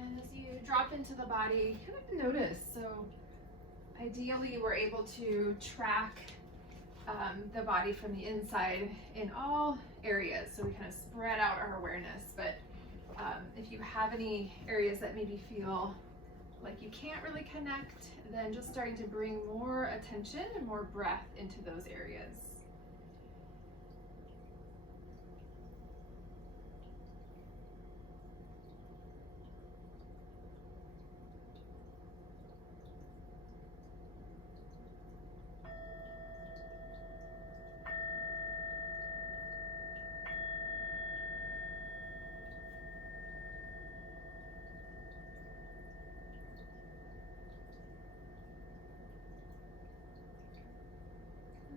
And as you drop into the body, kind of notice. So ideally, we're able to track the body from the inside in all areas. So we kind of spread out our awareness. But if you have any areas that maybe feel like you can't really connect, then just starting to bring more attention and more breath into those areas.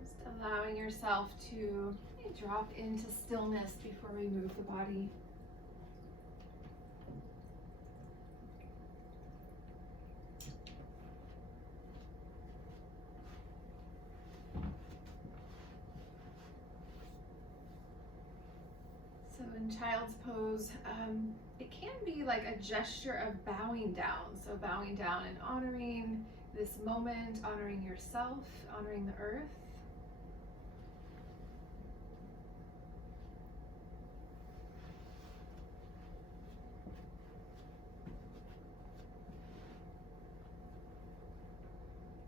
Just allowing yourself to drop into stillness before we move the body. So in child's pose, it can be like a gesture of bowing down. So bowing down and honoring this moment, honoring yourself, honoring the earth.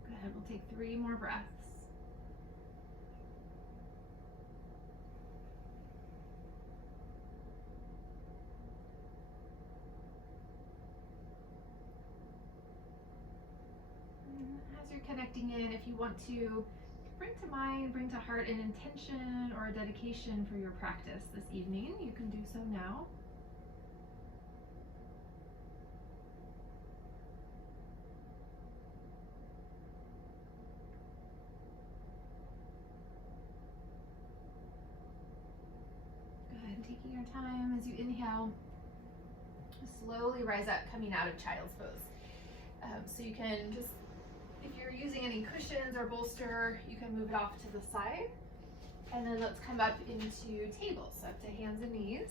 Good, we'll take 3 more breaths. As you're connecting in, if you want to bring to mind, bring to heart an intention or a dedication for your practice this evening, you can do so now. Good, taking your time as you inhale, slowly rise up, coming out of child's pose. So you can just, if you're using any cushions or bolster, you can move it off to the side. And then let's come up into table, so up to hands and knees.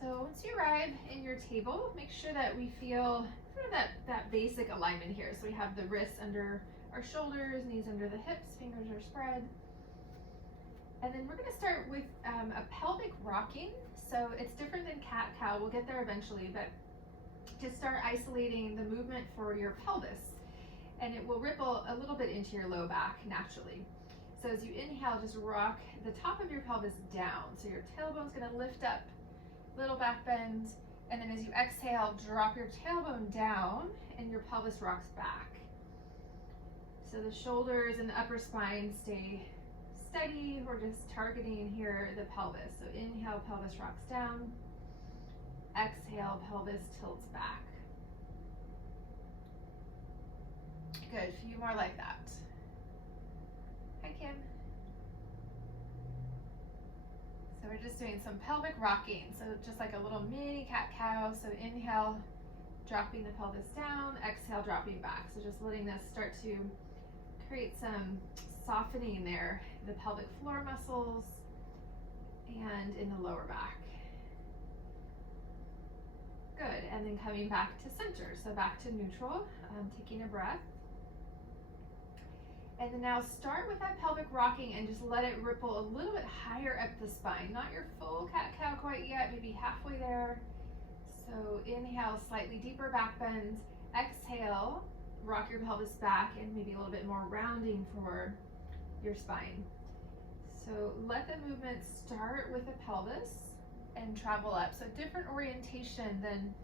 So once you arrive in your table, make sure that we feel sort of that basic alignment here. So we have the wrists under our shoulders, knees under the hips, fingers are spread. And then we're going to start with a pelvic rocking. So it's different than cat-cow. We'll get there eventually, but to start isolating the movement for your pelvis, and it will ripple a little bit into your low back naturally. So as you inhale, just rock the top of your pelvis down. So your tailbone's going to lift up, little back bend, and then as you exhale, drop your tailbone down and your pelvis rocks back. So the shoulders and the upper spine stay steady. We're just targeting here the pelvis. So inhale, pelvis rocks down. Exhale, pelvis tilts back. Good, a few more like that. Hi, Kim. So we're just doing some pelvic rocking. So just like a little mini cat-cow. So inhale, dropping the pelvis down. Exhale, dropping back. So just letting this start to create some softening there, the pelvic floor muscles and in the lower back. Good, and then coming back to center, so back to neutral, taking a breath. And then now start with that pelvic rocking and just let it ripple a little bit higher up the spine. Not your full cat-cow quite yet, maybe halfway there. So inhale, slightly deeper back bend. Exhale, rock your pelvis back and maybe a little bit more rounding for your spine. So let the movement start with the pelvis and travel up. So different orientation than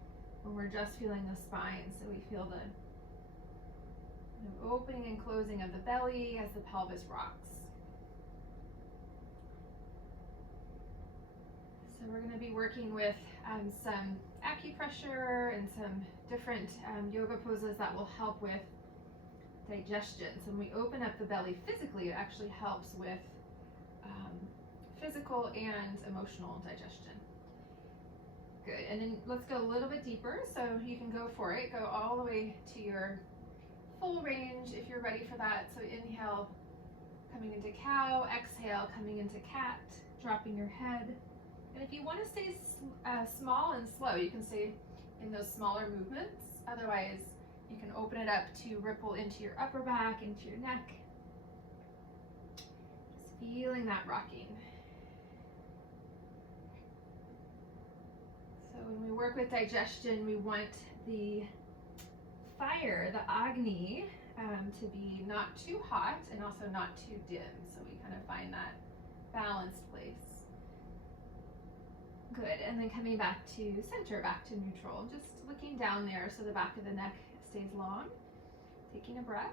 when we're just feeling the spine. So we feel the opening and closing of the belly as the pelvis rocks. So we're going to be working with some acupressure and some different yoga poses that will help with digestion. So when we open up the belly physically, it actually helps with physical and emotional digestion. Good, and then let's go a little bit deeper, so you can go for it. Go all the way to your full range if you're ready for that. So inhale, coming into cow, exhale, coming into cat, dropping your head, And if you want to stay small and slow, you can stay in those smaller movements. Otherwise, you can open it up to ripple into your upper back, into your neck. Just feeling that rocking. So when we work with digestion, we want the fire, the Agni, to be not too hot and also not too dim. So we kind of find that balanced place. Good, and then coming back to center, back to neutral. Just looking down there so the back of the neck stays long. Taking a breath.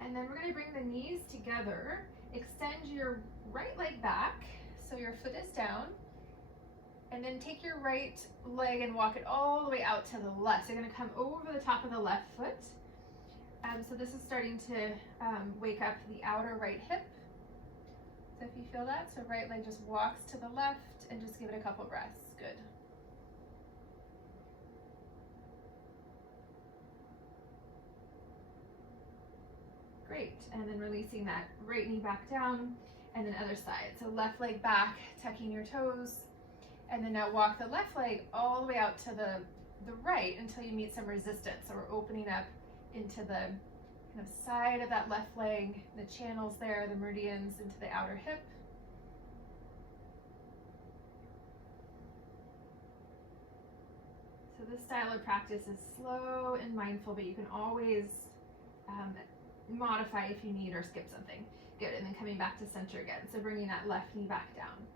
And then we're going to bring the knees together. Extend your right leg back so your foot is down. And then take your right leg and walk it all the way out to the left. So you're going to come over the top of the left foot. So this is starting to wake up the outer right hip. So if you feel that, so right leg just walks to the left and just give it a couple breaths. Good. Great, and then releasing that right knee back down, and then other side. So left leg back, tucking your toes, and then now walk the left leg all the way out to the right until you meet some resistance. So we're opening up into the kind of side of that left leg, the channels there, the meridians into the outer hip. So this style of practice is slow and mindful, but you can always modify if you need or skip something. Good, and then coming back to center again. So bringing that left knee back down.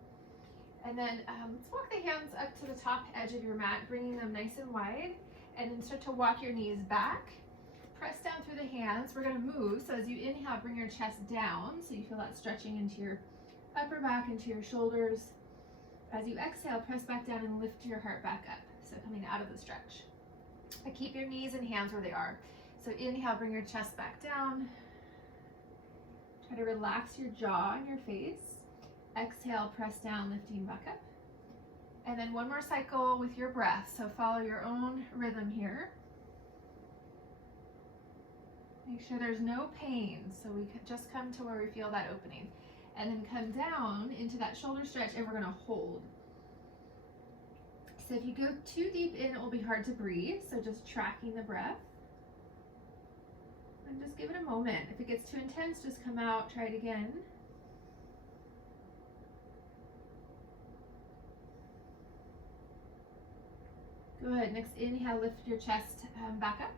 And then let's walk the hands up to the top edge of your mat, bringing them nice and wide, and then start to walk your knees back. Press down through the hands. We're going to move. So as you inhale, bring your chest down so you feel that stretching into your upper back, into your shoulders. As you exhale, press back down and lift your heart back up. So coming out of the stretch. And keep your knees and hands where they are. So inhale, bring your chest back down. Try to relax your jaw and your face. Exhale, press down, lifting back up. And then one more cycle with your breath. So follow your own rhythm here. Make sure there's no pain. So we just come to where we feel that opening. And then come down into that shoulder stretch, and we're going to hold. So if you go too deep in, it will be hard to breathe. So just tracking the breath. And just give it a moment. If it gets too intense, just come out, try it again. Good. Next inhale, lift your chest back up.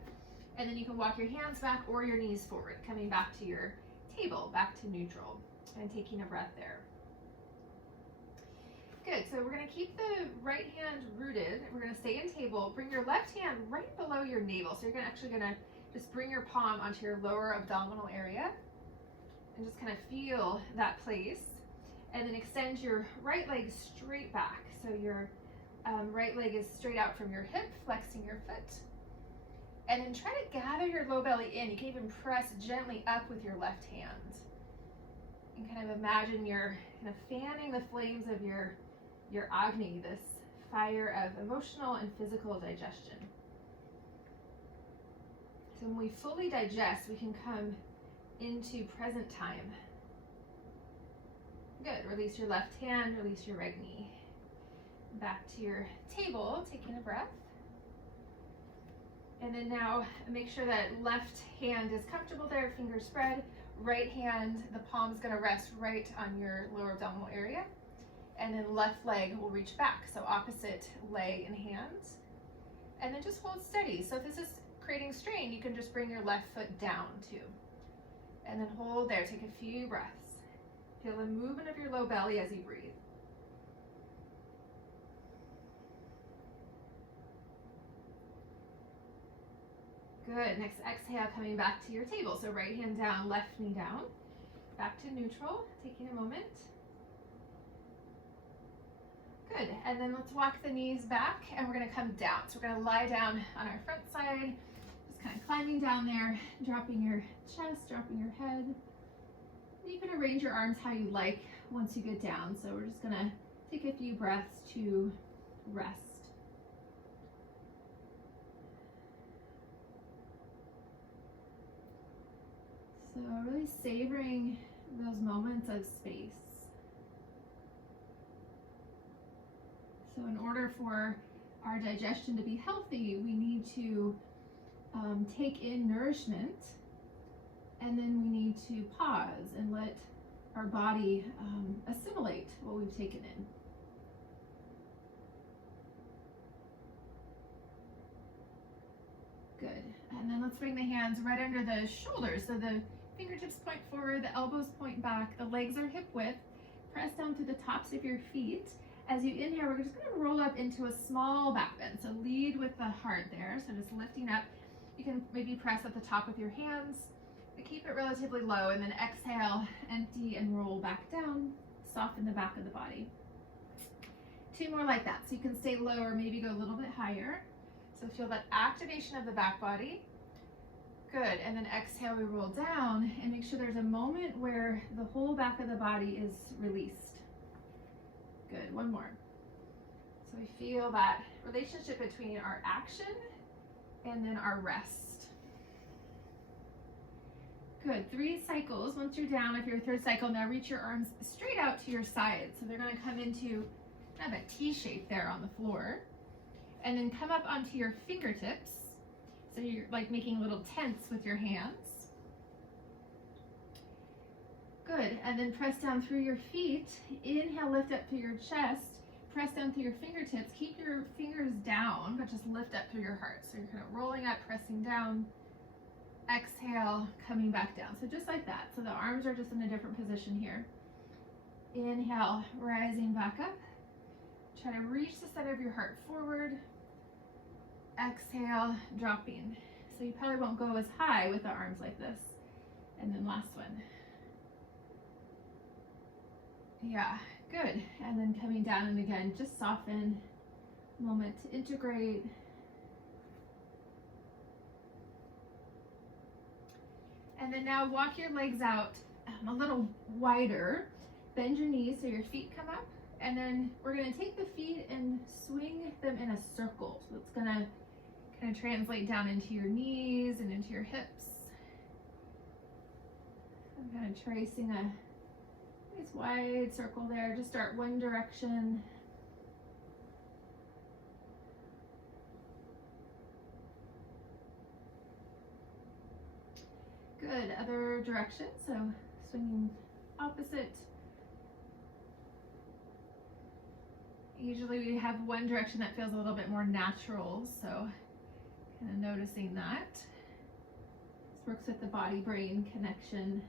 And then you can walk your hands back or your knees forward, coming back to your table, back to neutral, and taking a breath there. Good, so we're going to keep the right hand rooted. We're going to stay in table. Bring your left hand right below your navel. So you're actually going to just bring your palm onto your lower abdominal area and just kind of feel that place. And then extend your right leg straight back. So your right leg is straight out from your hip, flexing your foot. And then try to gather your low belly in. You can even press gently up with your left hand. And kind of imagine you're kind of fanning the flames of your Agni, this fire of emotional and physical digestion. So when we fully digest, we can come into present time. Good, release your left hand, release your right knee. Back to your table, taking a breath. And then now make sure that left hand is comfortable there, fingers spread. Right hand, the palm's gonna rest right on your lower abdominal area. And then left leg will reach back, so opposite leg and hand. And then just hold steady. So if this is creating strain, you can just bring your left foot down too. And then hold there, take a few breaths. Feel the movement of your low belly as you breathe. Good, next exhale, coming back to your table. So right hand down, left knee down. Back to neutral, taking a moment. Good, and then let's walk the knees back and we're gonna come down. So we're gonna lie down on our front side, just kind of climbing down there, dropping your chest, dropping your head. And you can arrange your arms how you like once you get down. So we're just gonna take a few breaths to rest. So really savoring those moments of space. So in order for our digestion to be healthy, we need to take in nourishment, and then we need to pause and let our body assimilate what we've taken in. Good. And then let's bring the hands right under the shoulders. So the fingertips point forward, the elbows point back, the legs are hip width. Press down through the tops of your feet. As you inhale, we're just going to roll up into a small back bend. So lead with the heart there. So just lifting up. You can maybe press at the top with your hands, but keep it relatively low, and then exhale, empty, and roll back down. Soften the back of the body. 2 more like that. So you can stay low or maybe go a little bit higher. So feel that activation of the back body. Good. And then exhale, we roll down, and make sure there's a moment where the whole back of the body is released. Good. 1 more. So we feel that relationship between our action and then our rest. Good. 3 cycles. Once you're down, if you're a 3rd cycle, now reach your arms straight out to your sides. So they're going to come into kind of a T shape there on the floor. And then come up onto your fingertips. So you're like making little tents with your hands. Good. And then press down through your feet. Inhale, lift up through your chest. Press down through your fingertips. Keep your fingers down, but just lift up through your heart. So you're kind of rolling up, pressing down. Exhale, coming back down. So just like that. So the arms are just in a different position here. Inhale, rising back up. Try to reach the center of your heart forward. Exhale, dropping. So you probably won't go as high with the arms like this. And then last one. Yeah, good. And then coming down, and again, just soften. Moment to integrate. And then now walk your legs out a little wider. Bend your knees so your feet come up. And then we're going to take the feet and swing them in a circle. So it's going to kind of translate down into your knees and into your hips. I'm kind of tracing a nice wide circle there. Just start one direction. Good. Other direction. So swinging opposite. Usually we have one direction that feels a little bit more natural, so kind of noticing that. This works with the body-brain connection.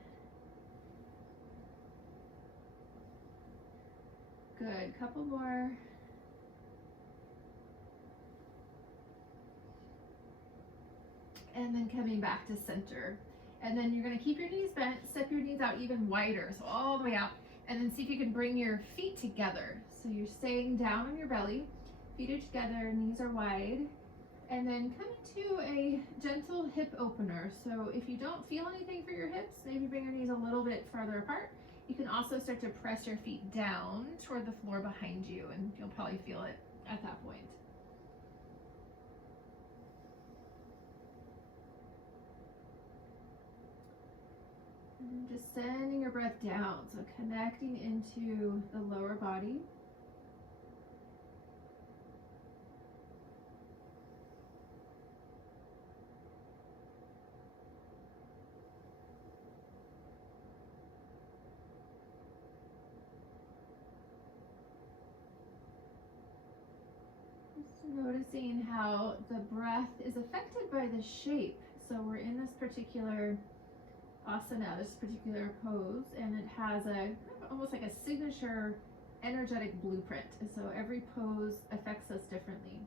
Good, couple more. And then coming back to center. And then you're going to keep your knees bent, step your knees out even wider, so all the way out. And then see if you can bring your feet together. So you're staying down on your belly, feet are together, knees are wide. And then come into a gentle hip opener. So if you don't feel anything for your hips, maybe bring your knees a little bit farther apart. You can also start to press your feet down toward the floor behind you, and you'll probably feel it at that point. And just sending your breath down, so connecting into the lower body. Just noticing how the breath is affected by the shape. So we're in this particular asana, this particular pose, and it has a almost like a signature energetic blueprint, and so every pose affects us differently.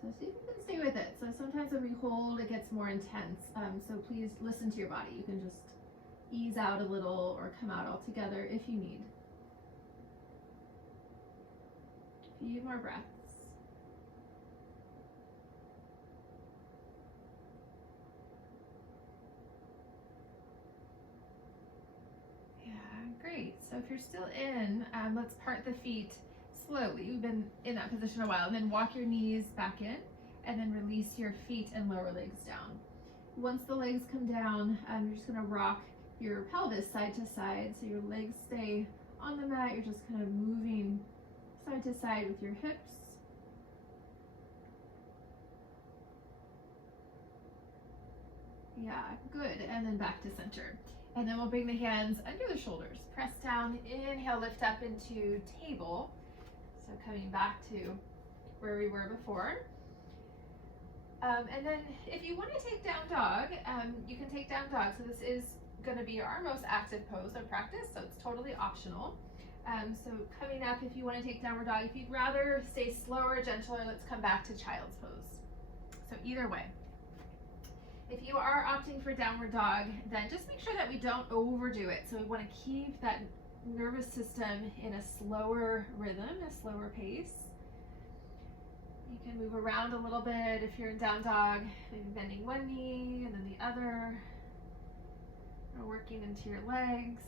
So see if you can stay with it. So sometimes when we hold, it gets more intense, so please listen to your body. You can just ease out a little or come out altogether if you need. Few more breaths. Yeah, great. So if you're still in, let's part the feet slowly. You've been in that position a while, and then walk your knees back in, and then release your feet and lower legs down. Once the legs come down, you're just gonna rock your pelvis side to side, so your legs stay on the mat. You're just kind of moving side to side with your hips. Yeah, good. And then back to center. And then we'll bring the hands under the shoulders. Press down, inhale, lift up into table. So coming back to where we were before. And then if you want to take down dog, you can take down dog. So this is going to be our most active pose of practice, so it's totally optional. So coming up, if you want to take downward dog, if you'd rather stay slower, gentler, let's come back to child's pose. So either way. If you are opting for downward dog, then just make sure that we don't overdo it. So we want to keep that nervous system in a slower rhythm, a slower pace. You can move around a little bit if you're in down dog, maybe bending one knee and then the other, or working into your legs.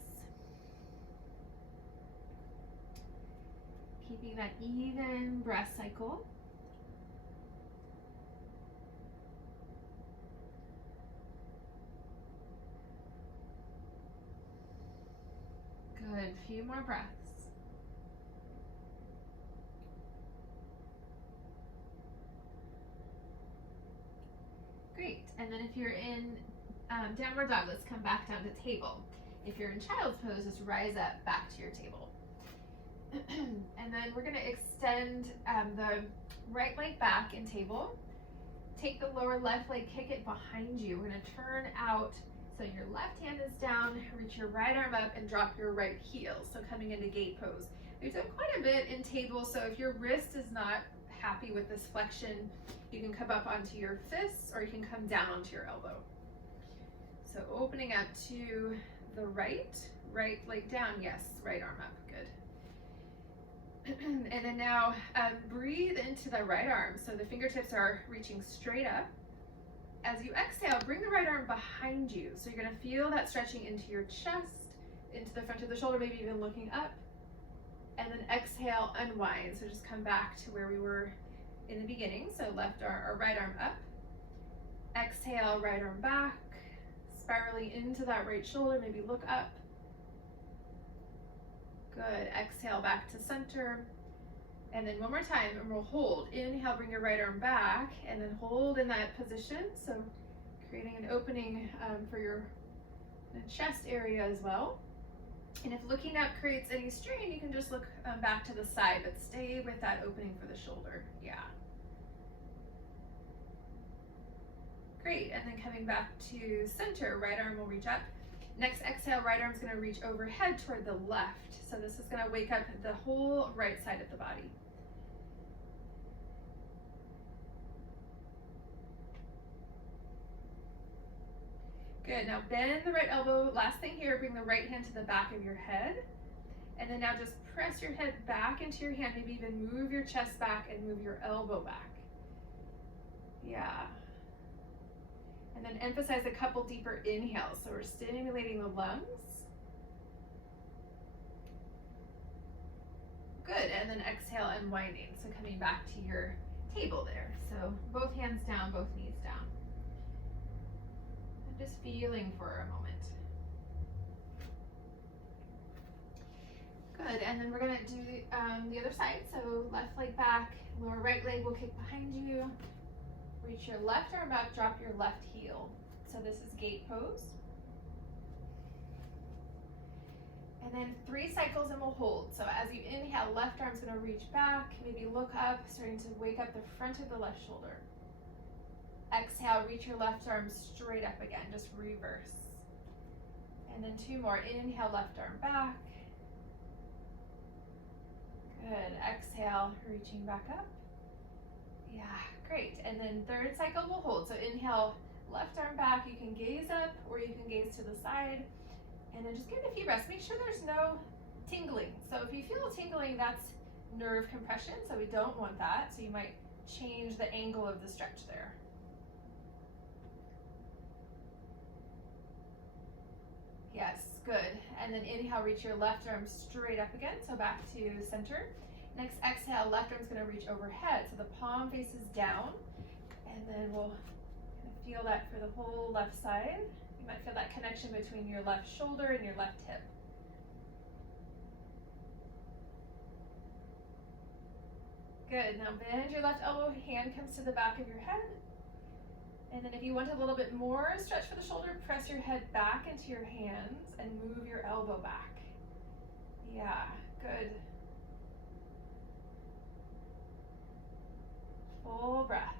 Keeping that even breath cycle. Good, few more breaths. Great, and then if you're in downward dog, let's come back down to table. If you're in child's pose, just rise up back to your table. And then we're gonna extend the right leg back in table. Take the lower left leg, kick it behind you. We're gonna turn out, so your left hand is down, reach your right arm up and drop your right heel. So coming into gate pose. We've done quite a bit in table, so if your wrist is not happy with this flexion, you can come up onto your fists or you can come down onto your elbow. So opening up to the right leg down, yes, right arm up, good. And then now breathe into the right arm. So the fingertips are reaching straight up. As you exhale, bring the right arm behind you. So you're gonna feel that stretching into your chest, into the front of the shoulder, maybe even looking up. And then exhale, unwind. So just come back to where we were in the beginning. So left arm or right arm up. Exhale, right arm back. Spiraling into that right shoulder, maybe look up. Good, exhale back to center. And then one more time, and we'll hold. Inhale, bring your right arm back, and then hold in that position. So creating an opening for your chest area as well. And if looking up creates any strain, you can just look back to the side, but stay with that opening for the shoulder. Yeah. Great, and then coming back to center, right arm will reach up. Next exhale, right arm's gonna reach overhead toward the left. So this is gonna wake up the whole right side of the body. Good, now bend the right elbow. Last thing here, bring the right hand to the back of your head. And then now just press your head back into your hand, maybe even move your chest back and move your elbow back. Yeah. And then emphasize a couple deeper inhales. So we're stimulating the lungs. Good, and then exhale, unwinding. So coming back to your table there. So both hands down, both knees down. And just feeling for a moment. Good, and then we're gonna do the other side. So left leg back, lower right leg will kick behind you. Reach your left arm up, drop your left heel. So this is gate pose. And then 3 cycles and we'll hold. So as you inhale, left arm's gonna reach back, maybe look up, starting to wake up the front of the left shoulder. Exhale, reach your left arm straight up again, just reverse. And then 2 more, inhale, left arm back. Good, exhale, reaching back up. Yeah, great. And then 3rd cycle we'll hold. So inhale, left arm back, you can gaze up or you can gaze to the side. And then just give it a few breaths. Make sure there's no tingling. So if you feel tingling, that's nerve compression, so we don't want that. So you might change the angle of the stretch there. Yes, good. And then inhale, reach your left arm straight up again, so back to center. Next exhale, left arm's gonna reach overhead, so the palm faces down. And then we'll Feel that for the whole left side. You might feel that connection between your left shoulder and your left hip. Good, now bend your left elbow, hand comes to the back of your head. And then if you want a little bit more stretch for the shoulder, press your head back into your hands and move your elbow back. Yeah, good. Full breath.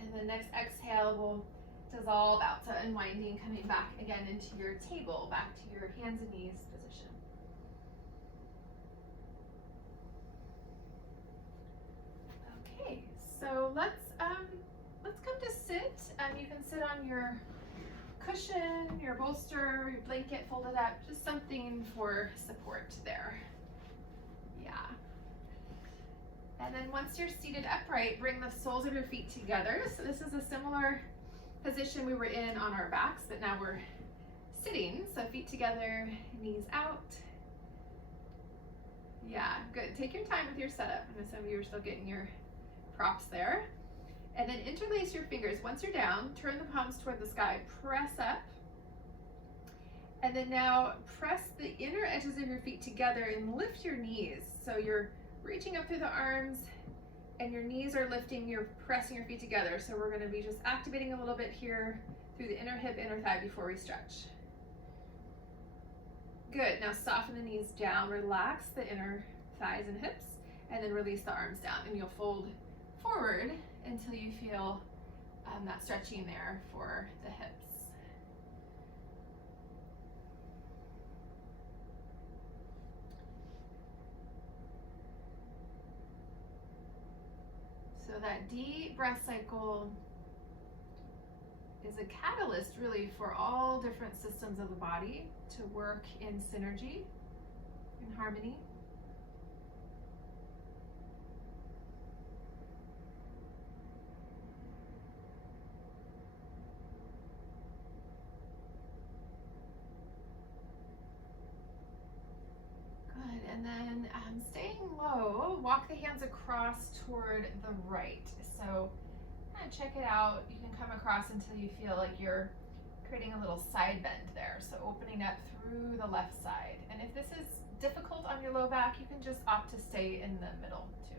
And the next exhale will dissolve out to unwinding, coming back again into your table, back to your hands and knees position. Okay, so let's come to sit. You can sit on your cushion, your bolster, your blanket folded up, just something for support there. Yeah. And then once you're seated upright, bring the soles of your feet together. So this is a similar position we were in on our backs, but now we're sitting. So feet together, knees out. Yeah, good. Take your time with your setup. I know some of you are still getting your props there. And then interlace your fingers. Once you're down, turn the palms toward the sky, press up. And then now press the inner edges of your feet together and lift your knees. So you're reaching up through the arms and your knees are lifting, you're pressing your feet together. So we're gonna be just activating a little bit here through the inner hip, inner thigh before we stretch. Good, now soften the knees down, relax the inner thighs and hips, and then release the arms down. And you'll fold forward until you feel that stretching there for the hips. So that deep breath cycle is a catalyst really for all different systems of the body to work in synergy, in harmony. Good, and then staying low, walk the hands across toward the right. So kind of check it out. You can come across until you feel like you're creating a little side bend there. So opening up through the left side. And if this is difficult on your low back, you can just opt to stay in the middle too.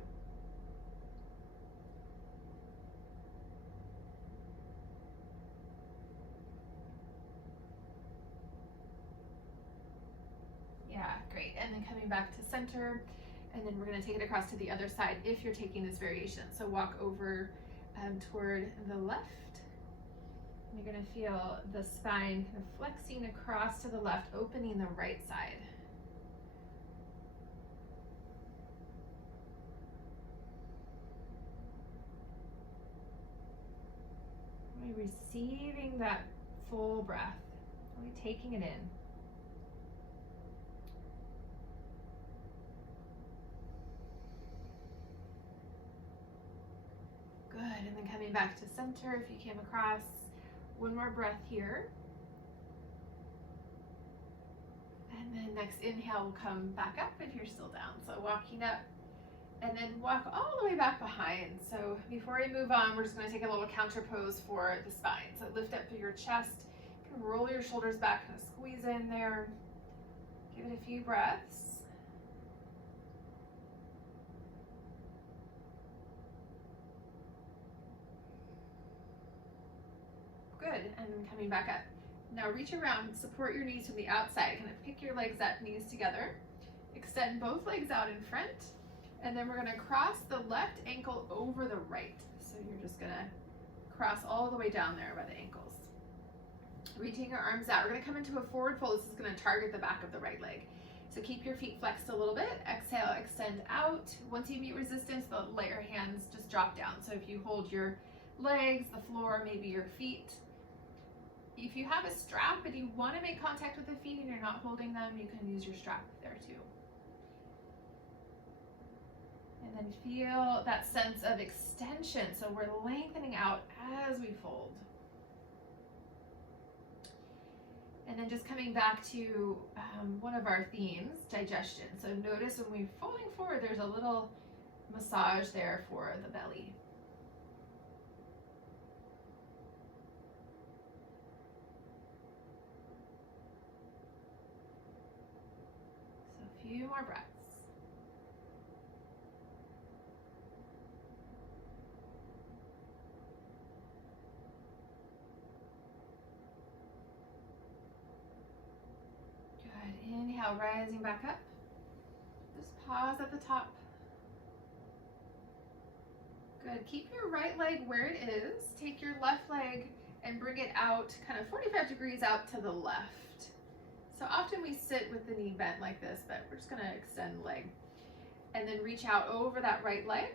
Yeah, great. And then coming back to center, and then we're going to take it across to the other side if you're taking this variation. So walk over toward the left. You're going to feel the spine kind of flexing across to the left, opening the right side. Really receiving that full breath, really taking it in. Good, and then coming back to center if you came across. One more breath here. And then next inhale will come back up if you're still down. So walking up and then walk all the way back behind. So before we move on, we're just gonna take a little counter pose for the spine. So lift up through your chest, you can roll your shoulders back, kind of squeeze in there. Give it a few breaths. Good, and then coming back up. Now reach around, support your knees from the outside, kind of pick your legs up, knees together. Extend both legs out in front, and then we're gonna cross the left ankle over the right. So you're just gonna cross all the way down there by the ankles. Reaching your arms out, we're gonna come into a forward fold. This is gonna target the back of the right leg. So keep your feet flexed a little bit. Exhale, extend out. Once you meet resistance, let your hands just drop down. So if you hold your legs, the floor, maybe your feet. If you have a strap and you want to make contact with the feet and you're not holding them, you can use your strap there too. And then feel that sense of extension. So we're lengthening out as we fold. And then just coming back to one of our themes, digestion. So notice when we're folding forward, there's a little massage there for the belly. So a few more breaths. Good. Inhale, rising back up. Just pause at the top. Good. Keep your right leg where it is. Take your left leg and bring it out kind of 45 degrees out to the left. So often we sit with the knee bent like this, but we're just going to extend the leg. And then reach out over that right leg.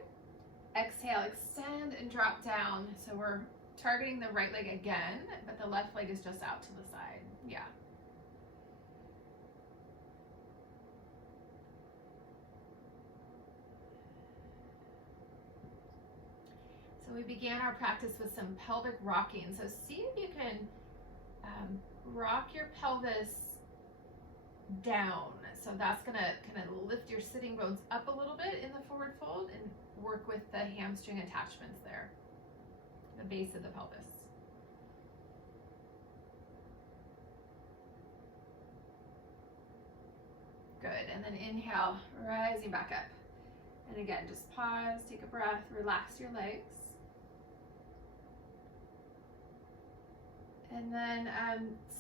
Exhale, extend and drop down. So we're targeting the right leg again, but the left leg is just out to the side. Yeah. So we began our practice with some pelvic rocking. So see if you can rock your pelvis down. So that's gonna kind of lift your sitting bones up a little bit in the forward fold and work with the hamstring attachments there, the base of the pelvis. Good, and then inhale, rising back up. And again, just pause, take a breath, relax your legs. And then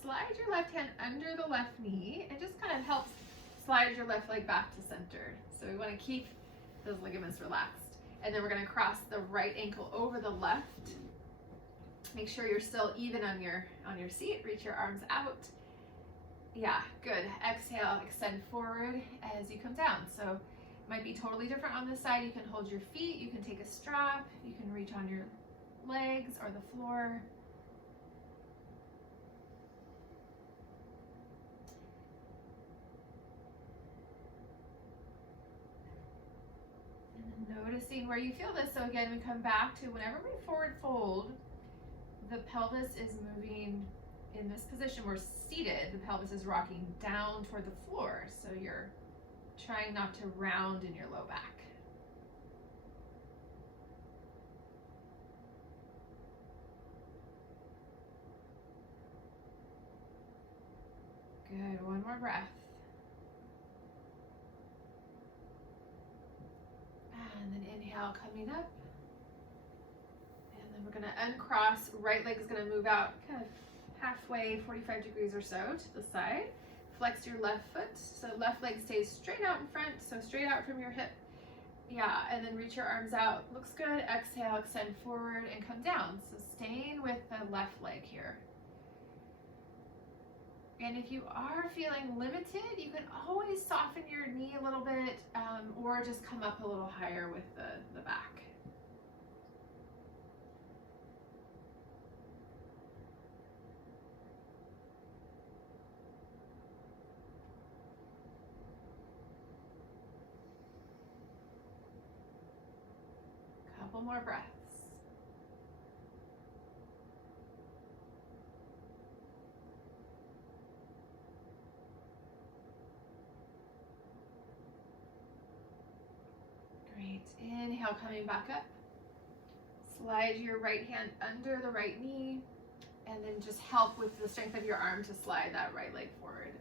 slide your left hand under the left knee and just kind of helps slide your left leg back to center. So we want to keep those ligaments relaxed. And then we're going to cross the right ankle over the left. Make sure you're still even on your seat. Reach your arms out. Yeah, good. Exhale, extend forward as you come down. So it might be totally different on this side. You can hold your feet. You can take a strap. You can reach on your legs or the floor. Noticing where you feel this. So again, we come back to whenever we forward fold, the pelvis is moving in this position. We're seated, the pelvis is rocking down toward the floor. So you're trying not to round in your low back. Good, one more breath. And then inhale, coming up. And then we're going to uncross. Right leg is going to move out kind of halfway, 45 degrees or so to the side. Flex your left foot. So left leg stays straight out in front. So straight out from your hip. Yeah, and then reach your arms out. Looks good. Exhale, extend forward and come down. So staying with the left leg here. And if you are feeling limited, you can always soften your knee a little bit or just come up a little higher with the back. Couple more breaths. Great. Inhale, coming back up. Slide your right hand under the right knee and then just help with the strength of your arm to slide that right leg forward.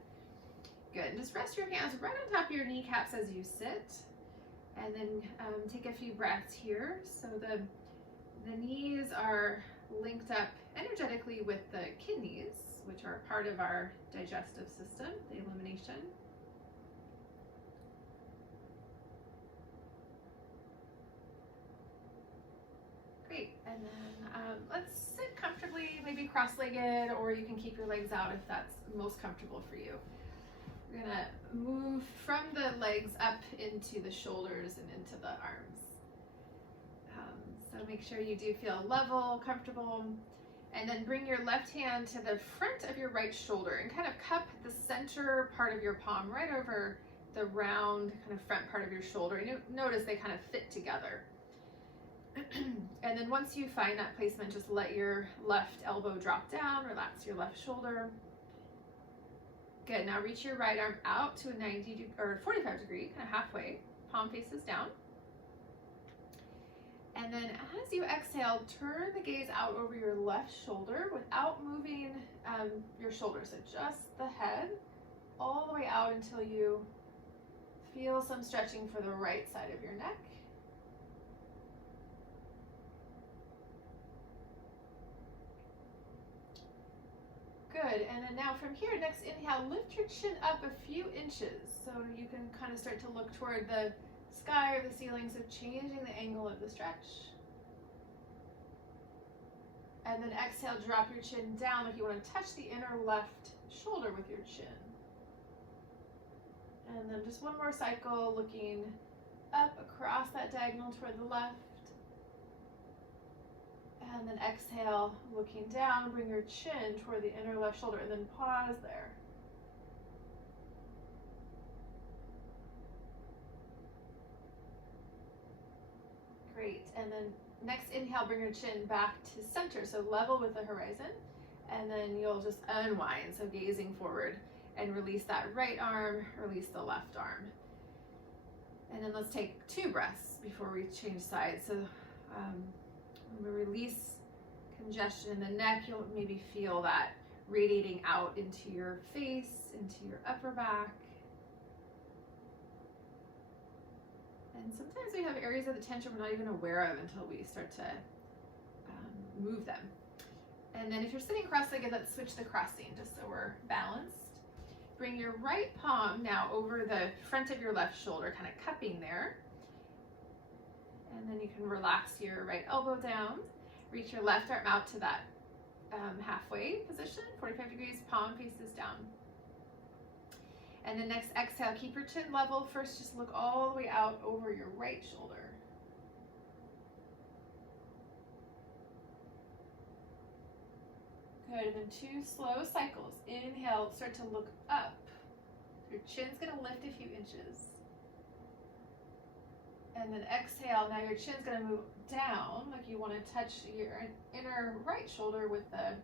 Good. And just rest your hands right on top of your kneecaps as you sit. And then take a few breaths here. So the knees are linked up energetically with the kidneys, which are part of our digestive system, the elimination. Great, and then let's sit comfortably, maybe cross-legged, or you can keep your legs out if that's most comfortable for you. We're gonna move from the legs up into the shoulders and into the arms. So make sure you do feel level, comfortable, and then bring your left hand to the front of your right shoulder and kind of cup the center part of your palm right over the round kind of front part of your shoulder. And you notice they kind of fit together. And then once you find that placement, just let your left elbow drop down, relax your left shoulder. Good, now reach your right arm out to a 45 degree, kind of halfway, palm faces down. And then as you exhale, turn the gaze out over your left shoulder without moving your shoulders. So just the head all the way out until you feel some stretching for the right side of your neck. Good, and then now from here, next inhale, lift your chin up a few inches so you can kind of start to look toward the sky or the ceiling, so changing the angle of the stretch. And then exhale, drop your chin down like you want to touch the inner left shoulder with your chin. And then just one more cycle, looking up across that diagonal toward the left. And then exhale, looking down, bring your chin toward the inner left shoulder, and then pause there. Great, and then next inhale, bring your chin back to center, so level with the horizon, and then you'll just unwind, so gazing forward, and release that right arm, release the left arm. And then let's take 2 breaths before we change sides. So when we release congestion in the neck, you'll maybe feel that radiating out into your face, into your upper back. And sometimes we have areas of the tension we're not even aware of until we start to move them. And then if you're sitting cross-legged, let's switch the crossing just so we're balanced. Bring your right palm now over the front of your left shoulder, kind of cupping there. And then you can relax your right elbow down. Reach your left arm out to that halfway position, 45 degrees, palm faces down. And then next exhale, keep your chin level. First, just look all the way out over your right shoulder. Good, and then 2 slow cycles. Inhale, start to look up. Your chin's gonna lift a few inches. And then exhale, now your chin's gonna move down, like you wanna touch your inner right shoulder with the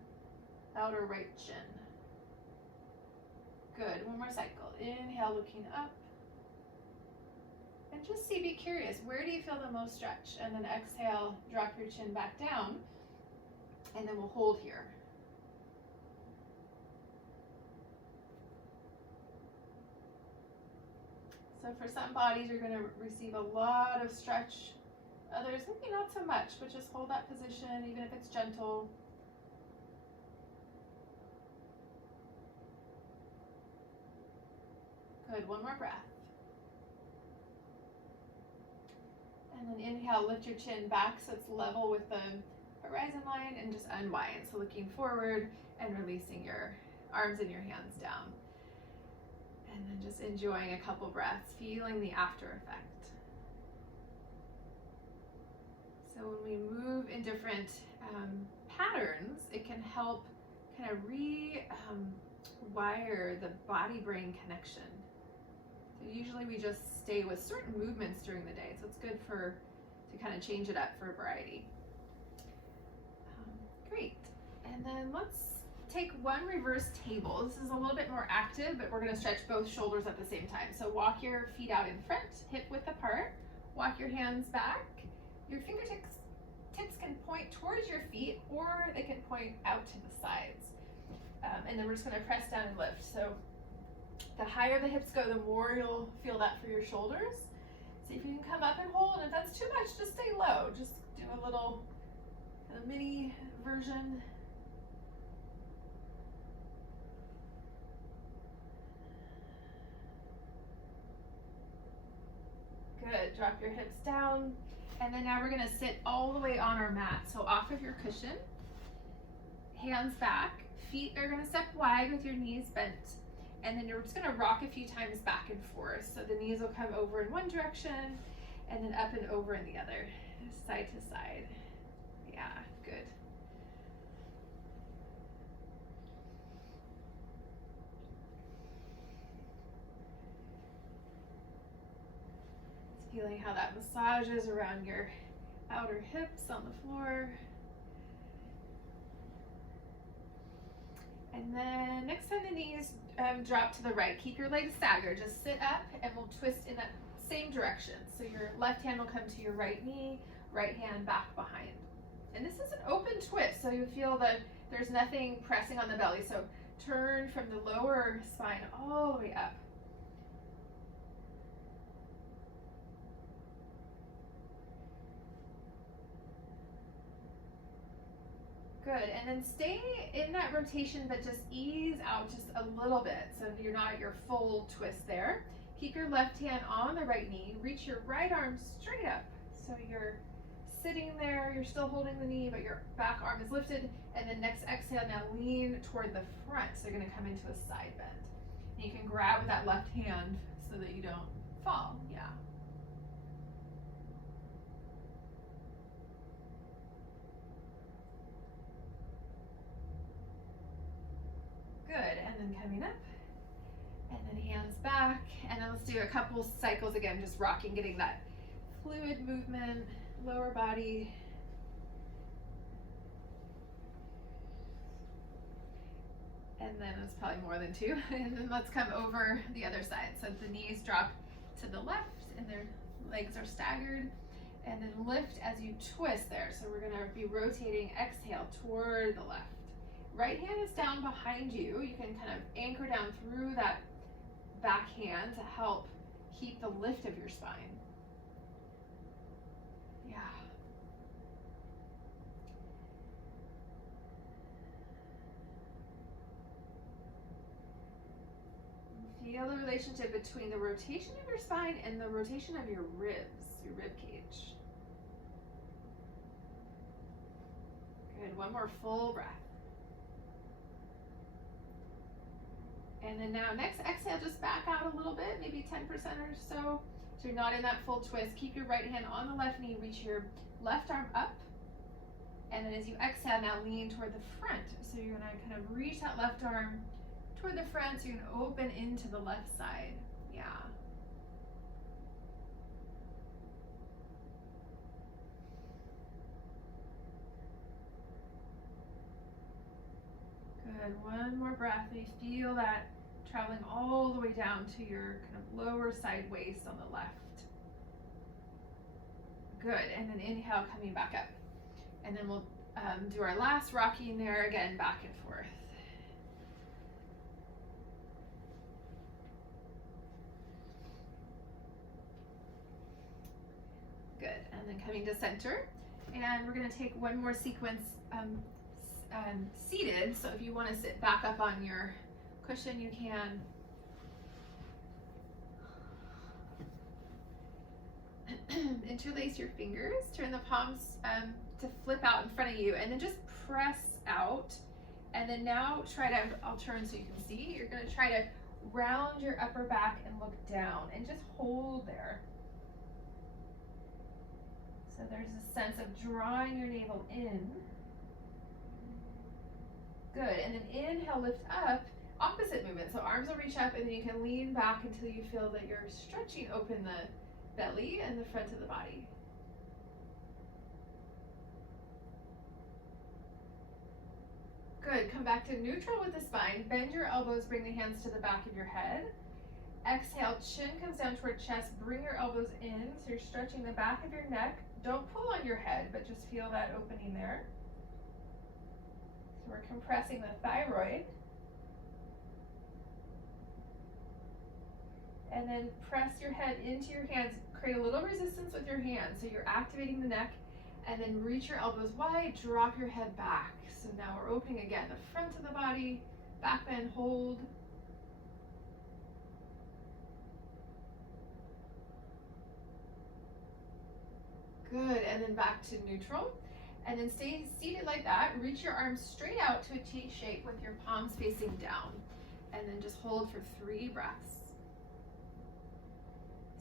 outer right chin. Good, one more cycle. Inhale, looking up. And just be curious, where do you feel the most stretch? And then exhale, drop your chin back down, and then we'll hold here. So for some bodies, you're going to receive a lot of stretch. Others, maybe not so much, but just hold that position, even if it's gentle. Good, one more breath. And then inhale, lift your chin back so it's level with the horizon line, and just unwind. So looking forward and releasing your arms and your hands down. And then just enjoying a couple breaths, feeling the after effect. So when we move in different patterns, it can help kind of rewire the body-brain connection. So usually we just stay with certain movements during the day, so it's good to kind of change it up for variety. Great, and then let's take 1 reverse table. This is a little bit more active, but we're going to stretch both shoulders at the same time. So walk your feet out in front, hip width apart. Walk your hands back. Your fingertips can point towards your feet, or they can point out to the sides. And then we're just going to press down and lift. So the higher the hips go, the more you'll feel that for your shoulders. See if you can come up and hold. And if that's too much, just stay low. Just do a little mini version. Good, drop your hips down. And then now we're gonna sit all the way on our mat. So off of your cushion, hands back, feet are gonna step wide with your knees bent. And then you're just gonna rock a few times back and forth. So the knees will come over in one direction and then up and over in the other, side to side. Yeah, good. Feeling how that massages around your outer hips on the floor. And then next time the knees drop to the right, keep your legs staggered. Just sit up and we'll twist in that same direction. So your left hand will come to your right knee, right hand back behind. And this is an open twist, so you feel that there's nothing pressing on the belly. So turn from the lower spine all the way up. Good, and then stay in that rotation, but just ease out just a little bit so you're not at your full twist there. Keep your left hand on the right knee, reach your right arm straight up. So you're sitting there, you're still holding the knee, but your back arm is lifted, and then next exhale, now lean toward the front. So you're gonna come into a side bend. And you can grab with that left hand so that you don't fall, yeah. Good, and then coming up, and then hands back, and then let's do a couple cycles again, just rocking, getting that fluid movement, lower body. And then it's probably more than two. And then let's come over the other side. So the knees drop to the left and their legs are staggered. And then lift as you twist there. So we're gonna be rotating, exhale toward the left. Right hand is down behind you. You can kind of anchor down through that back hand to help keep the lift of your spine. Yeah. Feel the relationship between the rotation of your spine and the rotation of your ribs, your rib cage. Good, one more full breath. And then now next exhale, just back out a little bit, maybe 10% or so. So you're not in that full twist. Keep your right hand on the left knee, reach your left arm up. And then as you exhale, now lean toward the front. So you're gonna kind of reach that left arm toward the front, so you're gonna open into the left side. Yeah. Good, one more breath. And you feel that traveling all the way down to your kind of lower side waist on the left. Good, and then inhale, coming back up. And then we'll do our last rocking there again, back and forth. Good, and then coming to center. And we're gonna take one more sequence seated. So if you wanna sit back up on your cushion, you can. Interlace your fingers, turn the palms to flip out in front of you, and then just press out. And then now try to, I'll turn so you can see, you're gonna try to round your upper back and look down and just hold there. So there's a sense of drawing your navel in. Good, and then inhale, lift up, opposite movement. So arms will reach up, and then you can lean back until you feel that you're stretching open the belly and the front of the body. Good, come back to neutral with the spine. Bend your elbows, bring the hands to the back of your head. Exhale, chin comes down toward chest, bring your elbows in, so you're stretching the back of your neck. Don't pull on your head, but just feel that opening there. So we're compressing the thyroid. And then press your head into your hands. Create a little resistance with your hands. So you're activating the neck, and then reach your elbows wide, drop your head back. So now we're opening again, the front of the body, back bend, hold. Good, and then back to neutral. And then stay seated like that. Reach your arms straight out to a T shape with your palms facing down. And then just hold for 3 breaths.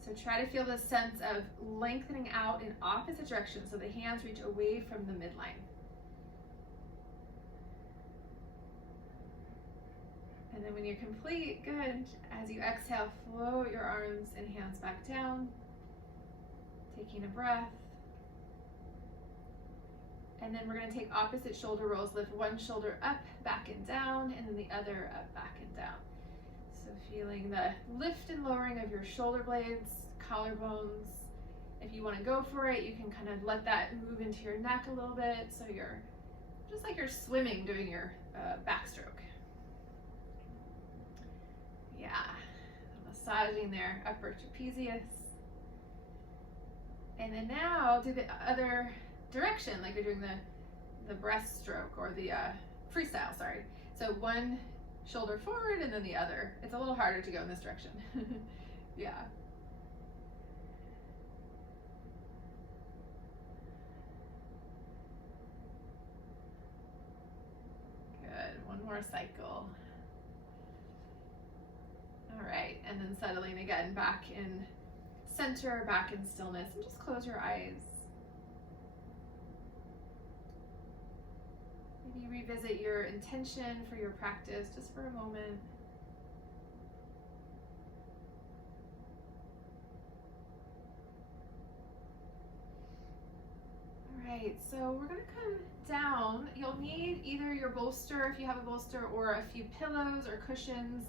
So try to feel the sense of lengthening out in opposite directions so the hands reach away from the midline. And then when you're complete, good, as you exhale, float your arms and hands back down, taking a breath. And then we're going to take opposite shoulder rolls, lift one shoulder up, back and down, and then the other up, back and down. So feeling the lift and lowering of your shoulder blades, collarbones, If you want to go for it, you can kind of let that move into your neck a little bit, so you're just like you're swimming doing your backstroke. Yeah, massaging their upper trapezius. And then now do the other direction, like you're doing the breaststroke or the freestyle, sorry. So one shoulder forward and then the other. It's a little harder to go in this direction. Yeah. Good, one more cycle. All right, and then settling again back in center, back in stillness, and just close your eyes. Maybe revisit your intention for your practice just for a moment. All right, so we're gonna come down. You'll need either your bolster, if you have a bolster, or a few pillows or cushions.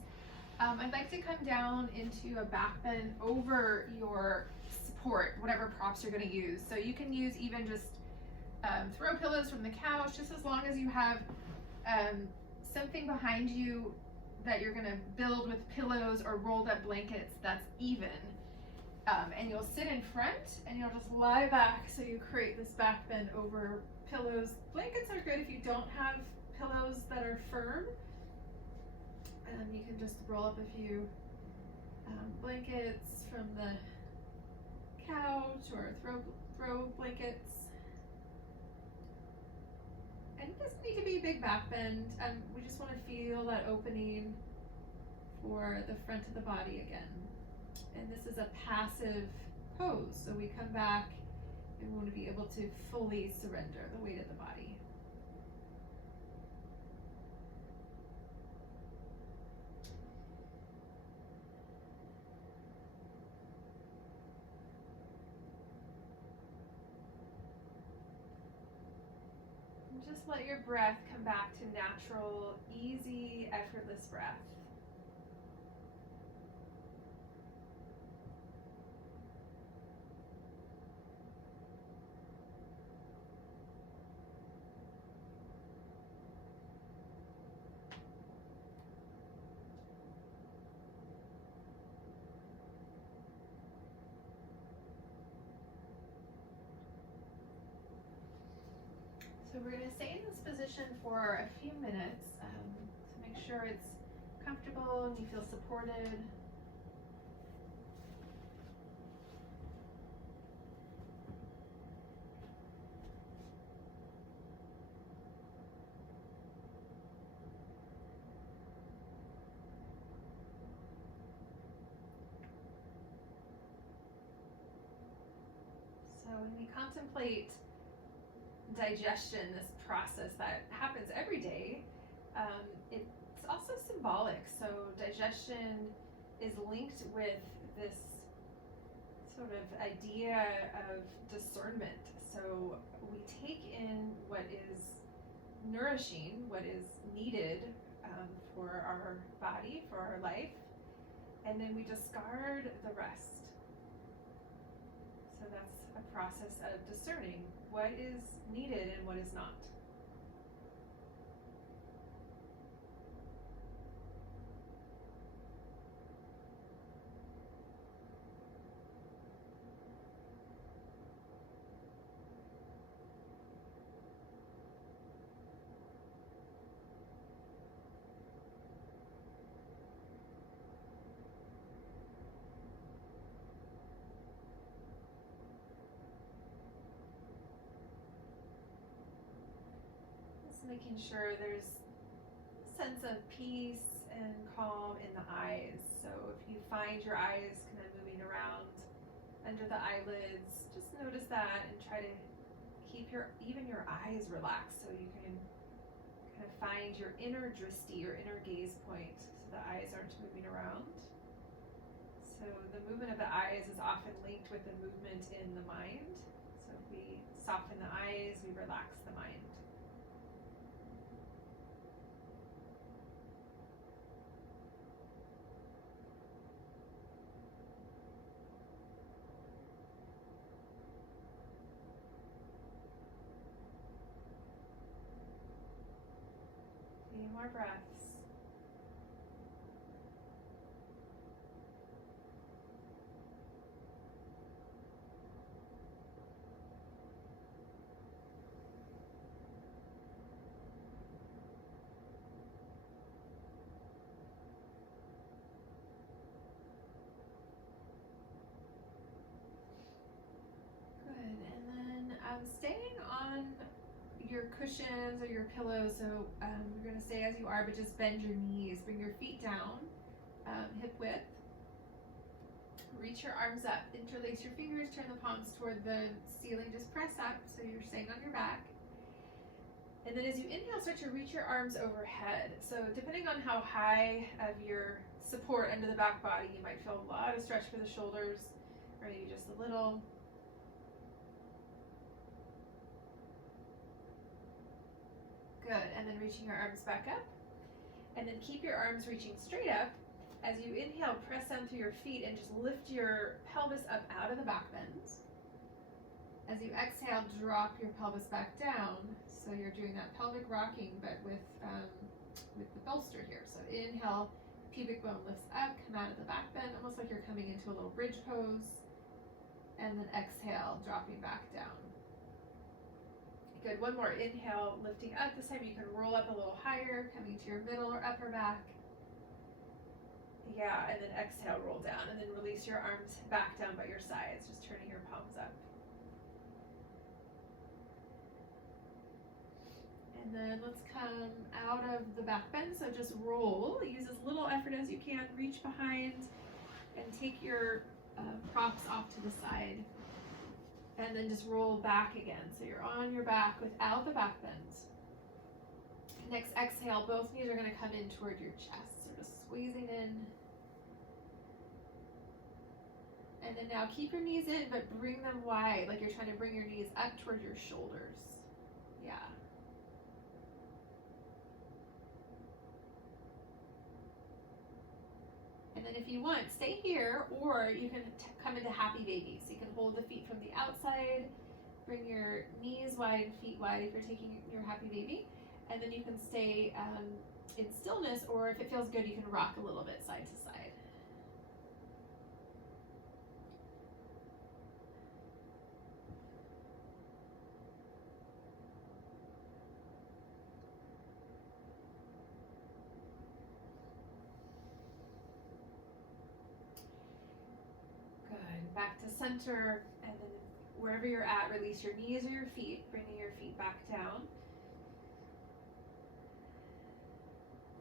I'd like to come down into a back bend over your support, whatever props you're going to use. So you can use even just throw pillows from the couch, just as long as you have something behind you that you're going to build with pillows or rolled up blankets that's even. And you'll sit in front and you'll just lie back, so you create this back bend over pillows. Blankets are good if you don't have pillows that are firm. You can just roll up a few blankets from the couch or throw blankets. And it doesn't need to be a big back bend. We just want to feel that opening for the front of the body again. And this is a passive pose, so we come back and we want to be able to fully surrender the weight of the body. Just let your breath come back to natural, easy, effortless breath. So we're going to stay in this position for a few minutes to make sure it's comfortable and you feel supported. So when we contemplate digestion, this process that happens every day, it's also symbolic. So digestion is linked with this sort of idea of discernment. So we take in what is nourishing, what is needed for our body, for our life, and then we discard the rest. So that's a process of discerning what is needed and what is not. Making sure there's a sense of peace and calm in the eyes. So if you find your eyes kind of moving around under the eyelids, just notice that and try to keep even your eyes relaxed, so you can kind of find your inner drishti, your inner gaze point, so the eyes aren't moving around. So the movement of the eyes is often linked with the movement in the mind. So if we soften the eyes, we relax the mind. more breaths. Staying on your cushions or your pillows, so you're going to stay as you are, but just bend your knees. Bring your feet down, hip width. Reach your arms up, interlace your fingers, turn the palms toward the ceiling, just press up so you're staying on your back. And then as you inhale, start to reach your arms overhead. So depending on how high of your support under the back body, you might feel a lot of stretch for the shoulders, or maybe just a little. Good, and then reaching your arms back up. And then keep your arms reaching straight up. As you inhale, press down through your feet and just lift your pelvis up out of the back bend. As you exhale, drop your pelvis back down. So you're doing that pelvic rocking, but with the bolster here. So inhale, pubic bone lifts up, come out of the back bend, almost like you're coming into a little bridge pose. And then exhale, dropping back down. Good, one more. Inhale, lifting up. This time you can roll up a little higher, coming to your middle or upper back. Yeah, and then exhale, roll down, and then release your arms back down by your sides, just turning your palms up. And then let's come out of the back bend, so just roll. Use as little effort as you can. Reach behind and take your props off to the side. And then just roll back again. So you're on your back without the back bend. Next exhale, both knees are going to come in toward your chest. So just squeezing in. And then now keep your knees in, but bring them wide, like you're trying to bring your knees up toward your shoulders. Yeah. And then if you want, stay here, or you can come into happy baby. So you can hold the feet from the outside, bring your knees wide and feet wide if you're taking your happy baby. And then you can stay in stillness, or if it feels good, you can rock a little bit side to side. Back to center, and then wherever you're at, release your knees or your feet, bringing your feet back down.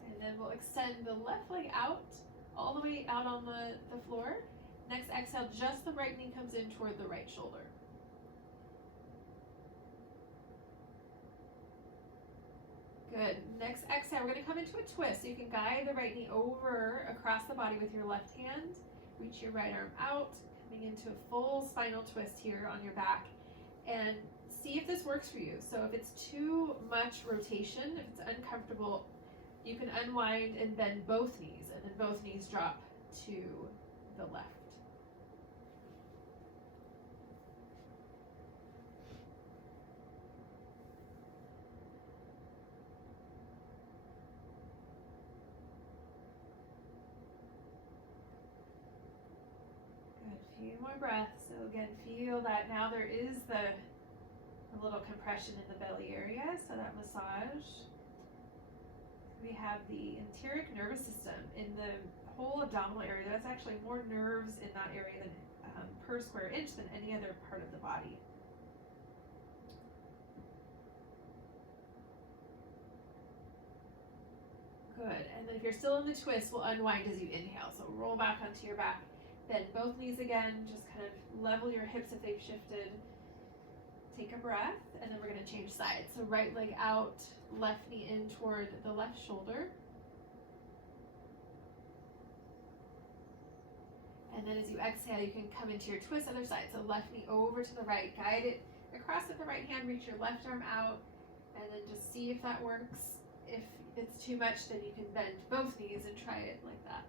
And then we'll extend the left leg out, all the way out on the floor. Next exhale, just the right knee comes in toward the right shoulder. Good. Next exhale, we're going to come into a twist. So you can guide the right knee over across the body with your left hand. Reach your right arm out. Coming into a full spinal twist here on your back, and see if this works for you. So if it's too much rotation, if it's uncomfortable, you can unwind and bend both knees, and then both knees drop to the left. Few more breaths. So again, feel that now there is a little compression in the belly area, so that massage. We have the enteric nervous system in the whole abdominal area. That's actually more nerves in that area than per square inch than any other part of the body. Good, and then if you're still in the twist, we'll unwind as you inhale. So roll back onto your back. Bend both knees again, just kind of level your hips if they've shifted. Take a breath, and then we're going to change sides. So right leg out, left knee in toward the left shoulder. And then as you exhale, you can come into your twist, other side. So left knee over to the right, guide it across with the right hand, reach your left arm out, and then just see if that works. If it's too much, then you can bend both knees and try it like that.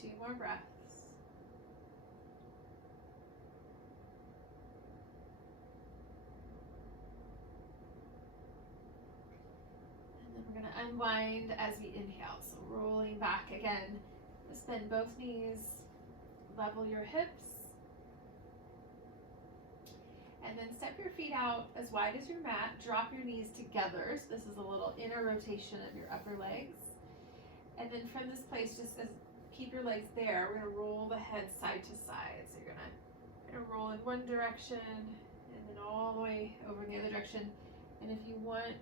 2 more breaths. And then we're going to unwind as we inhale. So rolling back again. Just bend both knees, level your hips. And then step your feet out as wide as your mat. Drop your knees together. So this is a little inner rotation of your upper legs. And then from this place, just as keep your legs there, we're going to roll the head side to side. So you're going to roll in one direction and then all the way over in the other direction. And if you want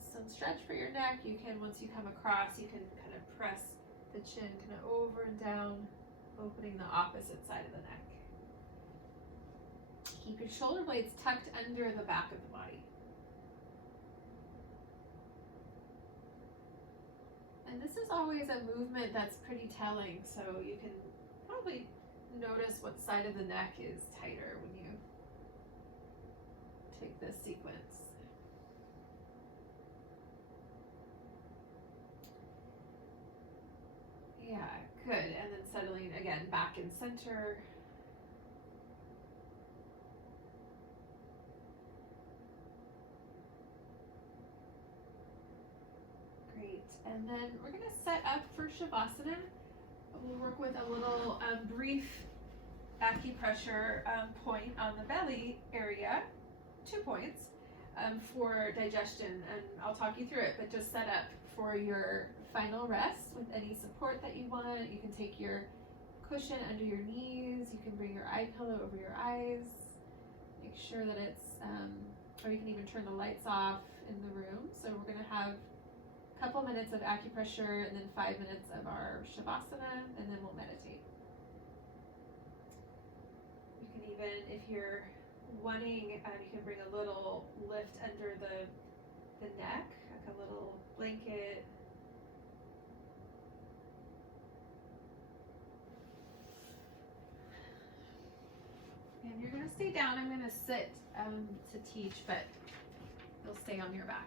some stretch for your neck, you can, once you come across, you can kind of press the chin kind of over and down, opening the opposite side of the neck. Keep your shoulder blades tucked under the back of the body. And this is always a movement that's pretty telling, so you can probably notice what side of the neck is tighter when you take this sequence. Yeah, good. And then settling again back in center. Great. And then we're going to set up for Shavasana. We'll work with a little brief acupressure point on the belly area, 2 points for digestion. And I'll talk you through it, but just set up for your final rest with any support that you want. You can take your cushion under your knees. You can bring your eye pillow over your eyes. Make sure that it's, or you can even turn the lights off in the room. So we're going to have a couple minutes of acupressure and then 5 minutes of our Shavasana, and then we'll meditate. You can even, if you're wanting, you can bring a little lift under the neck, like a little blanket. And you're going to stay down. I'm going to sit to teach, but you'll stay on your back.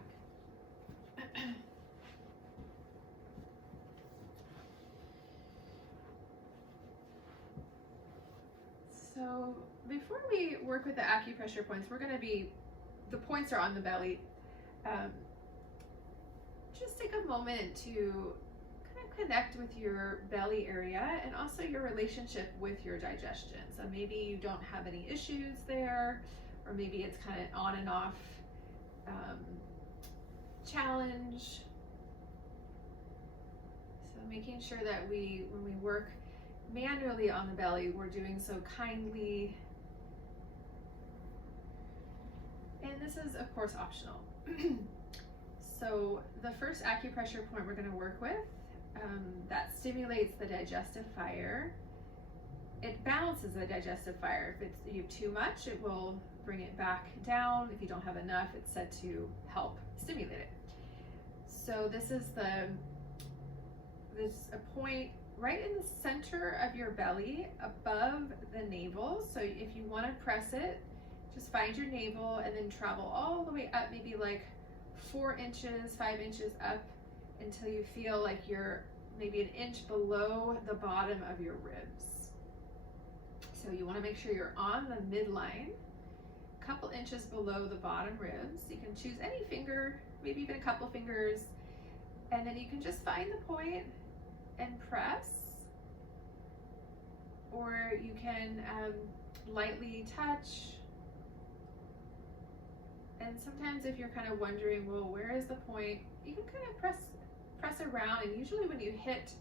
So before we work with the acupressure points, the points are on the belly. Just take a moment to kind of connect with your belly area and also your relationship with your digestion. So maybe you don't have any issues there, or maybe it's kind of on and off challenge. So making sure that when we work manually on the belly, we're doing so kindly. And this is, of course, optional. So the first acupressure point we're going to work with, that stimulates the digestive fire. It balances the digestive fire. If you have too much, it will bring it back down. If you don't have enough, it's said to help stimulate it. So this is a point right in the center of your belly, above the navel. So if you want to press it, just find your navel and then travel all the way up, maybe like 4 inches, 5 inches up, until you feel like you're maybe an inch below the bottom of your ribs. So you want to make sure you're on the midline, a couple inches below the bottom ribs. You can choose any finger, maybe even a couple fingers, and then you can just find the point and press, or you can lightly touch. And sometimes if you're kind of wondering, well, where is the point, you can kind of press around, and usually when you hit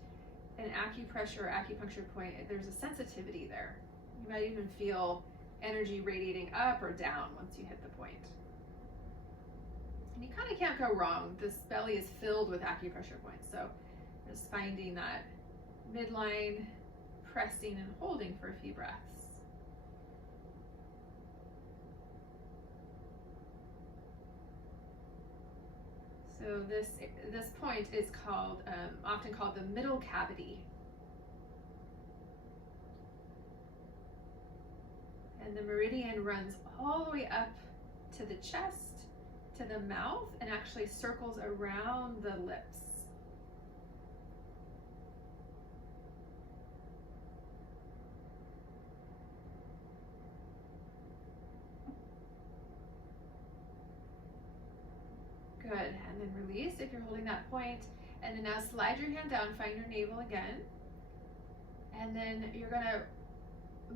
an acupressure or acupuncture point, there's a sensitivity there. You might even feel energy radiating up or down once you hit the point. And you kind of can't go wrong. This belly is filled with acupressure points, so just finding that midline, pressing and holding for a few breaths. So this point is called, often called the middle cavity. And the meridian runs all the way up to the chest, to the mouth, and actually circles around the lips. Good, and then release if you're holding that point. And then now slide your hand down, find your navel again. And then you're gonna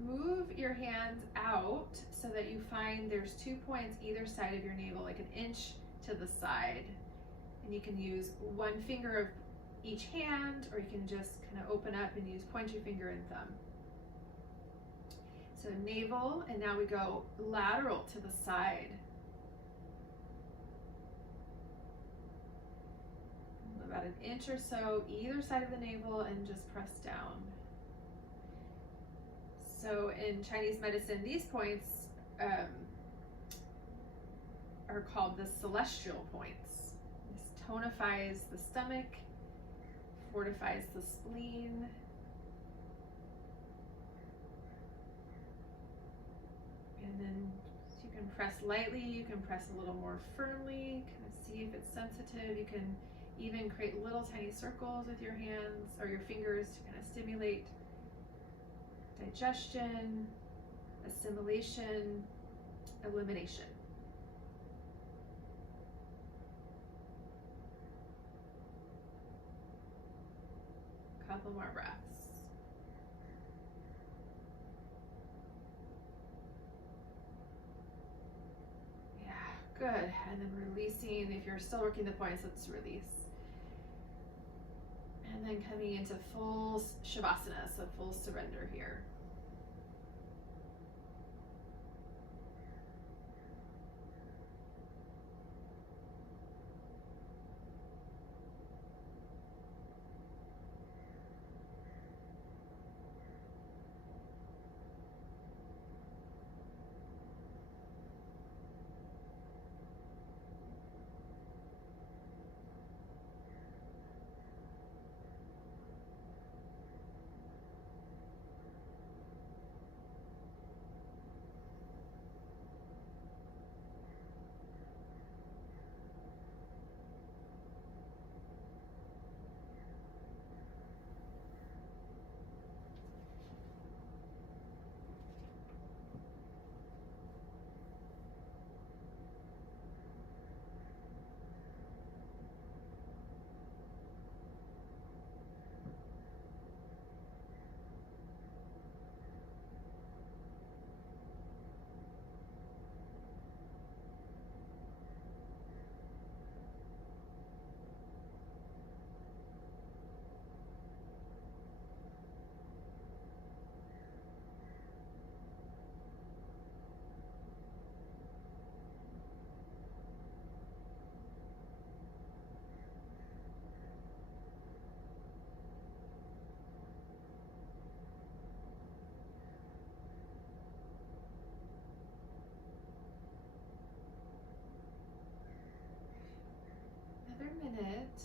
move your hands out so that you find there's 2 points either side of your navel, like 1 inch to the side. And you can use 1 finger of each hand, or you can just kind of open up and use pointer finger and thumb. So navel, and now we go lateral to the side. About 1 inch or so either side of the navel, and just press down. So in Chinese medicine, these points are called the celestial points. This tonifies the stomach, fortifies the spleen. And then you can press lightly, you can press a little more firmly, kind of see if it's sensitive. You can even create little tiny circles with your hands or your fingers to kind of stimulate digestion, assimilation, elimination. Couple more breaths. Yeah, good. And then releasing. If you're still working the points, let's release. And then coming into full Shavasana, so full surrender here. Another minute.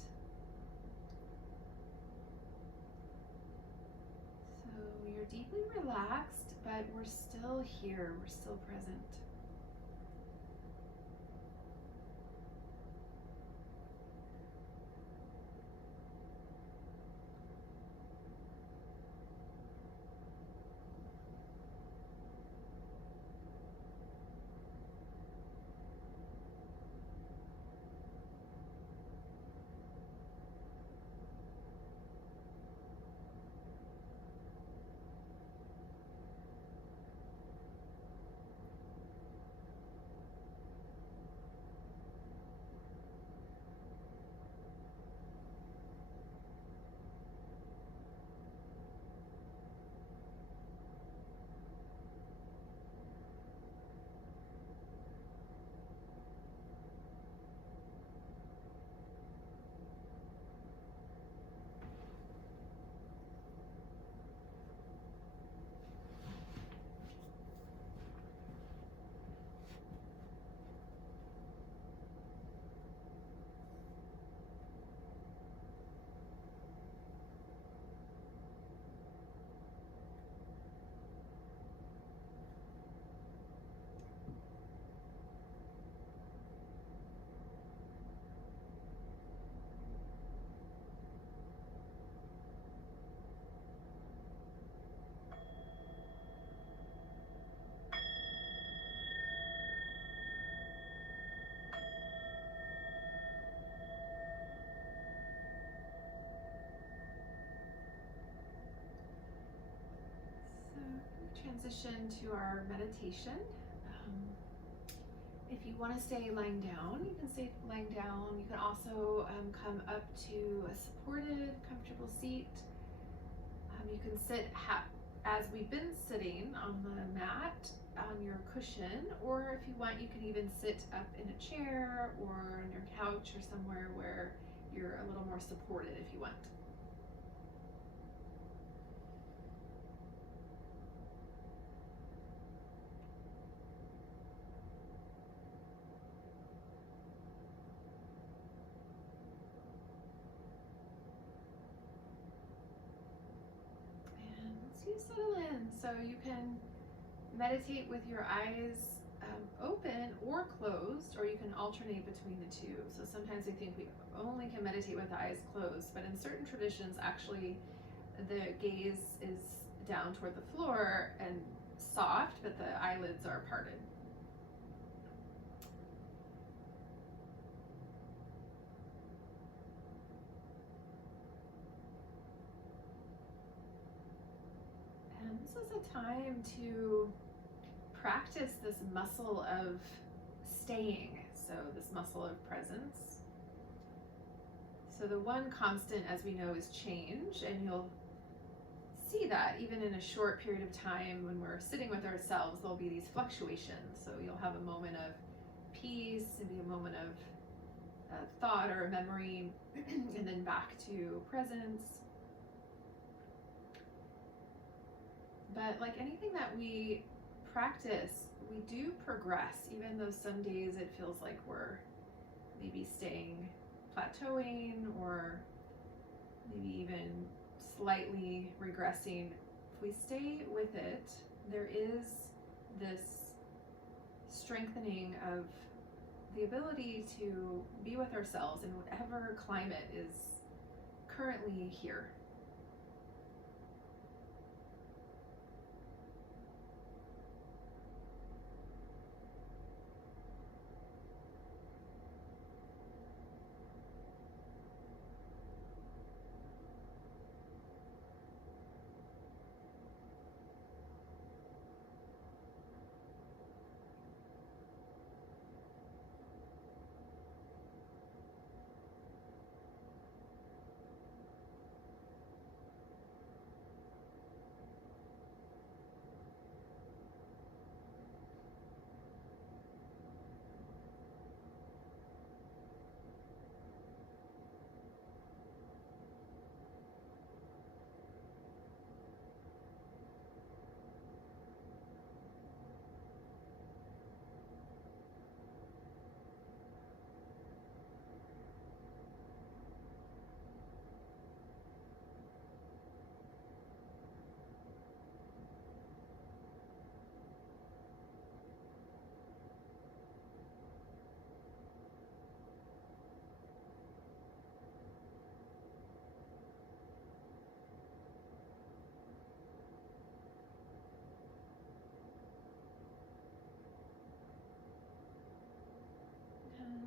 So you're deeply relaxed, but we're still here, we're still present. transition to our meditation. If you want to stay lying down, you can stay lying down. You can also come up to a supported, comfortable seat. You can sit as we've been sitting on the mat on your cushion, or if you want, you can even sit up in a chair or on your couch or somewhere where you're a little more supported if you want. You settle in, so you can meditate with your eyes open or closed, or you can alternate between the two. So sometimes we think we only can meditate with the eyes closed, but in certain traditions, actually, the gaze is down toward the floor and soft, but the eyelids are parted. And this is a time to practice this muscle of staying, so this muscle of presence. So the one constant, as we know, is change, and you'll see that even in a short period of time when we're sitting with ourselves, there'll be these fluctuations. So you'll have a moment of peace, maybe a moment of thought or a memory, and then back to presence. But like anything that we practice, we do progress, even though some days it feels like we're maybe staying plateauing or maybe even slightly regressing. If we stay with it, there is this strengthening of the ability to be with ourselves in whatever climate is currently here.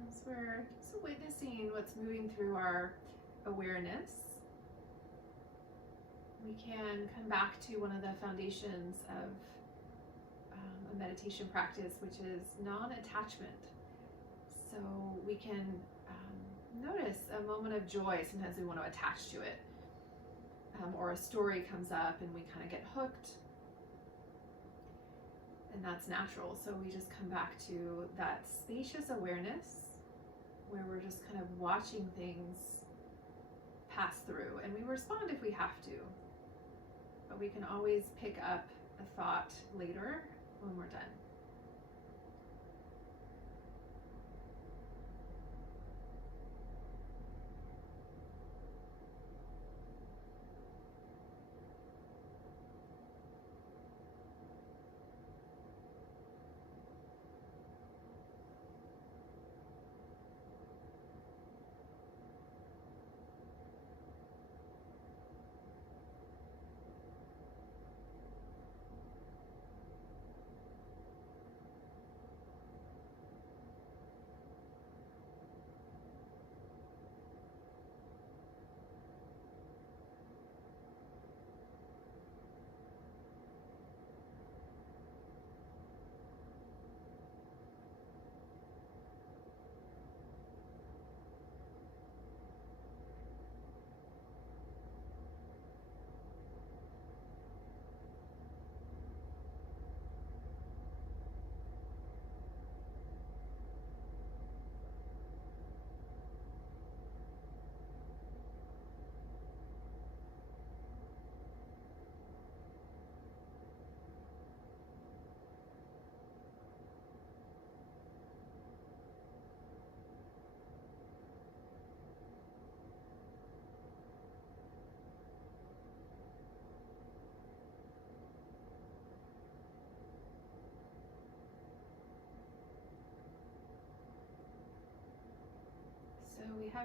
As we're just witnessing what's moving through our awareness, we can come back to one of the foundations of a meditation practice, which is non-attachment. So we can notice a moment of joy. Sometimes we want to attach to it, or a story comes up and we kind of get hooked. And that's natural. So we just come back to that spacious awareness where we're just kind of watching things pass through, and we respond if we have to. But we can always pick up a thought later when we're done.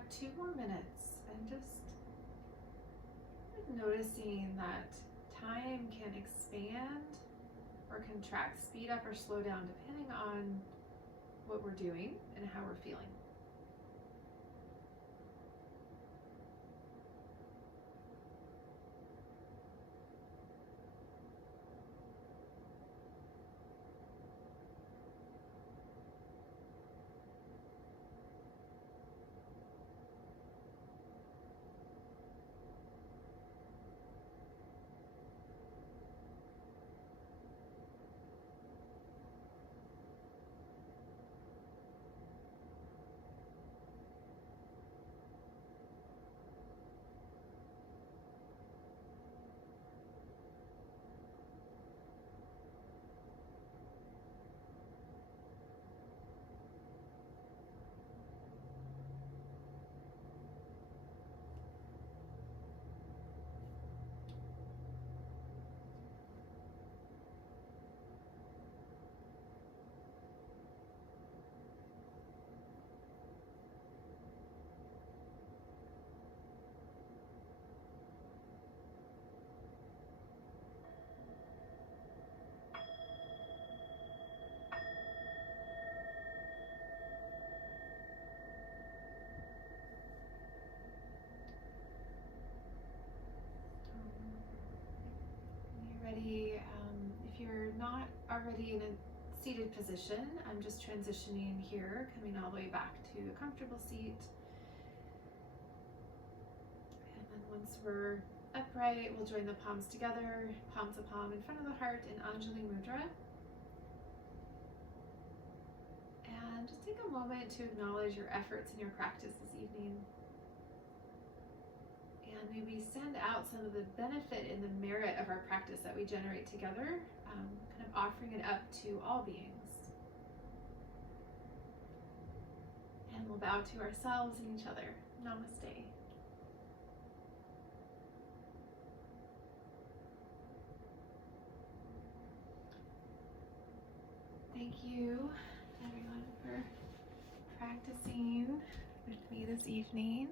have 2 more minutes, and just noticing that time can expand or contract, speed up or slow down depending on what we're doing and how we're feeling. Ready, if you're not already in a seated position, I'm just transitioning here, coming all the way back to a comfortable seat. And then once we're upright, we'll join the palms together, palm to palm in front of the heart in Anjali Mudra. And just take a moment to acknowledge your efforts in your practice this evening. And maybe send out some of the benefit and the merit of our practice that we generate together, kind of offering it up to all beings. And we'll bow to ourselves and each other. Namaste. Thank you, everyone, for practicing with me this evening.